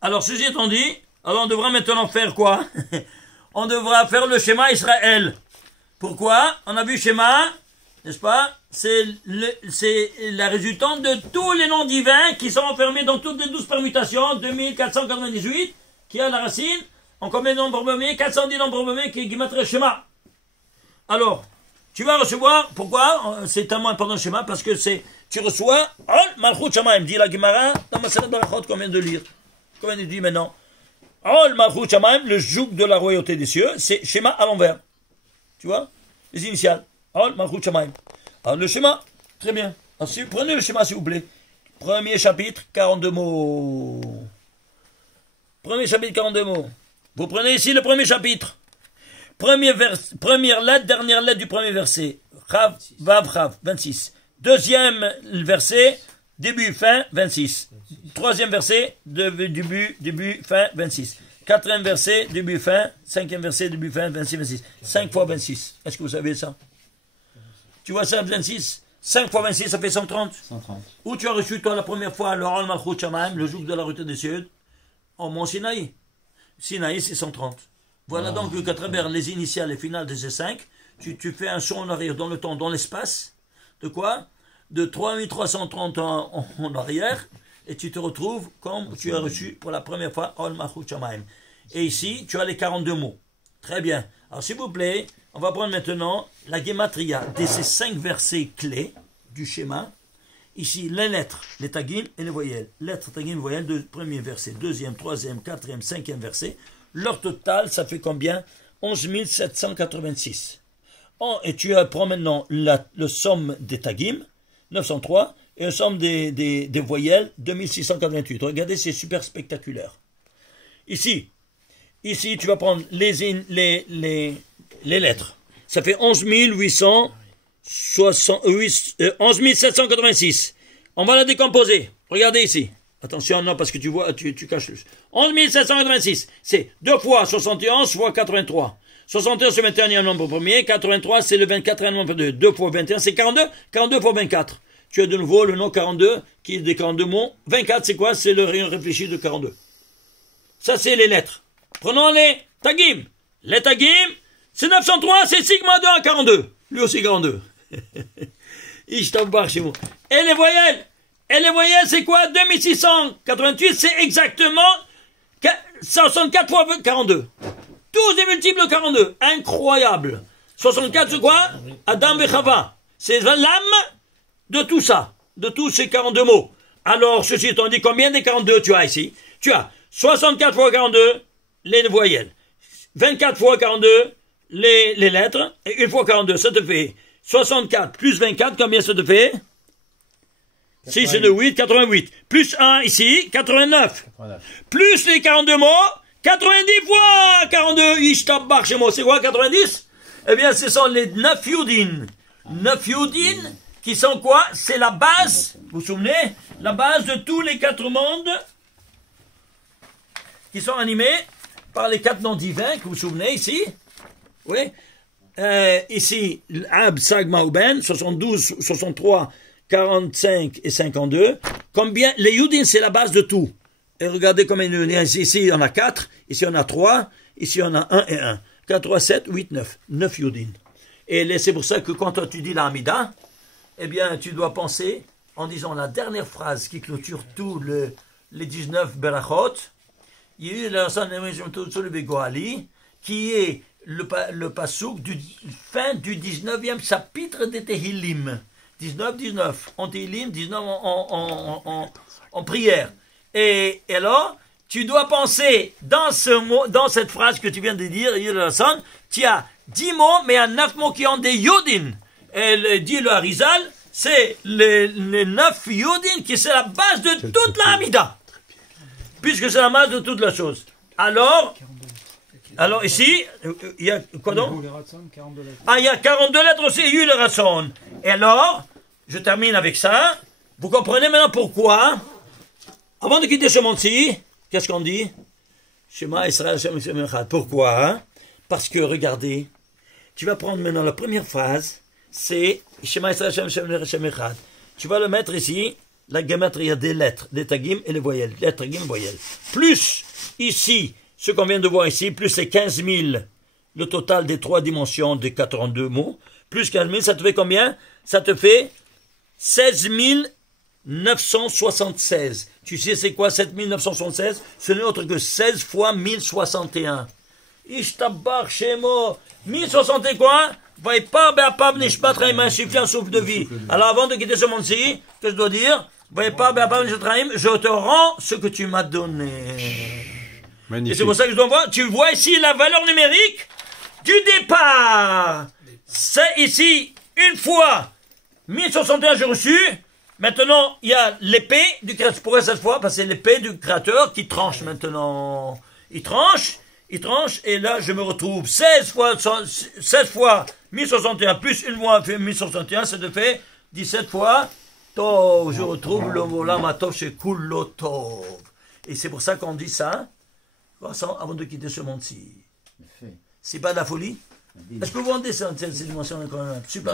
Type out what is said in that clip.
Alors, ceci étant dit, alors on devra maintenant faire quoi? On devra faire le schéma Israël. Pourquoi? On a vu schéma, n'est-ce pas? C'est la résultante de tous les noms divins qui sont enfermés dans toutes les 12 permutations, 2498, qui a la racine, en combien de nombres nommés? 410 nombres nommés qui est Gematria Schéma. Alors, tu vas recevoir, pourquoi? C'est tellement important le schéma, parce que tu reçois, Ol Malchut Shamaim, dit la Gemara, dans ma Seret Barachot qu'on vient de lire. Qu'on vient de dire maintenant. Ol Malchut Shamaim, le joug de la royauté des cieux, c'est schéma à l'envers. Tu vois? Les initiales. Ol Malchut Shamaim. Alors, le schéma, très bien. Alors, prenez le schéma, s'il vous plaît. Premier chapitre, 42 mots. Premier chapitre, 42 mots. Vous prenez ici le premier chapitre. Première lettre, dernière lettre du premier verset. Chav, Vav, Chav, 26. Deuxième verset, début, fin, 26. Troisième verset, début, fin, 26. Quatrième verset, début, fin. Cinquième verset, début, fin, 26, 26. 5 fois 26. Est-ce que vous savez ça? Tu vois ça, 26? 5 fois 26, ça fait 130. 130. Où tu as reçu, toi, la première fois, le Ol Malchut Shamaim, le joug de la route des cieux, en Mont Sinaï. Sinaï, c'est 130. Voilà donc qu'à travers les initiales et finales de ces 5, tu fais un saut en arrière dans le temps, dans l'espace. De quoi? De 3330 ans en arrière, et tu te retrouves comme tu as reçu pour la première fois Ol Malchut Shamaim. Et ici, tu as les 42 mots. Très bien. Alors, s'il vous plaît, on va prendre maintenant la Gematria de ces 5 versets clés du schéma. Ici, les lettres, les tagim et les voyelles. Lettres, tagim, voyelles, premier verset, deuxième, troisième, quatrième, cinquième verset. Leur total, ça fait combien? 11 786. Et tu prends maintenant le somme des tagim, 903, et le somme des voyelles, 2688. Regardez, c'est super spectaculaire. Ici, tu vas prendre les lettres. Ça fait 11 786. On va la décomposer. Regardez ici. Attention, non, parce que tu vois, tu caches le... 11 786, c'est 2 fois 71 fois 83. 71, c'est le 21e nombre premier. 83, c'est le 24e nombre 2. 2 fois 21, c'est 42. 42 fois 24. Tu as de nouveau le nom 42, qui est des 42 mots. 24, c'est quoi? C'est le rayon réfléchi de 42. Ça, c'est les lettres. Prenons les tagim. Les tagim, c'est 903, c'est sigma 2 à 42. Lui aussi 42. Et les voyelles. Et les voyelles, c'est quoi? 2688, c'est exactement 64 fois 42. Tous des multiples de 42. Incroyable. 64, c'est quoi? Adam et Chava. C'est l'âme de tout ça. De tous ces 42 mots. Alors, ceci étant dit, combien des 42 tu as ici? Tu as 64 fois 42, les voyelles. 24 fois 42, les lettres. Et 1 fois 42, ça te fait 64 plus 24, combien ça te fait? 6 et 2, 8, 88. Plus 1 ici, 89. Plus les 42 mots, 90 fois 42. Ishtabach chez moi, c'est quoi 90? Eh bien, ce sont les 9 Yudin. 9 Yudin, qui sont quoi? C'est la base, vous vous souvenez? La base de tous les 4 mondes qui sont animés par les 4 noms divins, que vous vous souvenez ici. Oui. Ici, Ab, Sagma, Uben, 72, 63, 45 et 52. Combien? Les Yudin, c'est la base de tout. Et regardez combien il y a ici. Ici, il y en a 4. Ici, on a 3. Ici, on a 1 et 1. 4, 3, 7, 8, 9. 9 Yudin. Et c'est pour ça que quand tu dis la Hamida, eh bien, tu dois penser en disant la dernière phrase qui clôture tous les 19 Berachot. Il y a eu la qui est le pasouk du fin du 19e chapitre de Tehillim. 19, en Tehillim, 19 en prière. Et alors, tu dois penser dans cette phrase que tu viens de dire, tu as 10 mots, mais il y a 9 mots qui ont des Yodin. Et dit le Harizal, c'est les 9 Yodin qui c'est la base de toute la Hamida. Puisque c'est la base de toute la chose. Alors ici, il y a quoi donc? Il y a 42 lettres aussi, il y a eu le Ratson. Et alors, je termine avec ça. Vous comprenez maintenant pourquoi? Avant de quitter ce monde-ci, qu'est-ce qu'on dit? Shema Israël, Shem Shem Echad. Pourquoi? Hein? Parce que, regardez, tu vas prendre maintenant la première phrase, c'est Shema Israël, Shem Shem Echad. Tu vas le mettre ici, la gematria des lettres, des tagim et les voyelles. Lettres, tagim, voyelles. Plus, ici, ce qu'on vient de voir ici, plus les 15 000, le total des 3 dimensions des 82 mots, plus 15 000, ça te fait combien? Ça te fait 16 976. Tu sais c'est quoi 7 976? Ce n'est autre que 16 fois 1061. Ishtabar Shemo. 1060 et quoi? Voyez pas, Be'apab Nishpat Raim, insuffit un souffle de vie. Alors avant de quitter ce monde-ci, que je dois dire? Voyez pas, Be'apab Nishpat Raim, je te rends ce que tu m'as donné. Magnifique. Et c'est pour ça que je dois voir. Tu vois ici la valeur numérique du départ. C'est ici, une fois 1061 j'ai reçu. Maintenant, il y a l'épée du créateur. Pourquoi cette fois? Parce que c'est l'épée du créateur qui tranche maintenant. Il tranche, et là, je me retrouve 16 fois 1061 plus une fois 1061, ça te fait 17 fois. Tov, je retrouve le volam atov chez Kulotov. Et c'est pour ça qu'on dit ça, avant de quitter ce monde-ci. C'est pas de la folie? Est-ce que vous vendez cette dimension quand même? Super.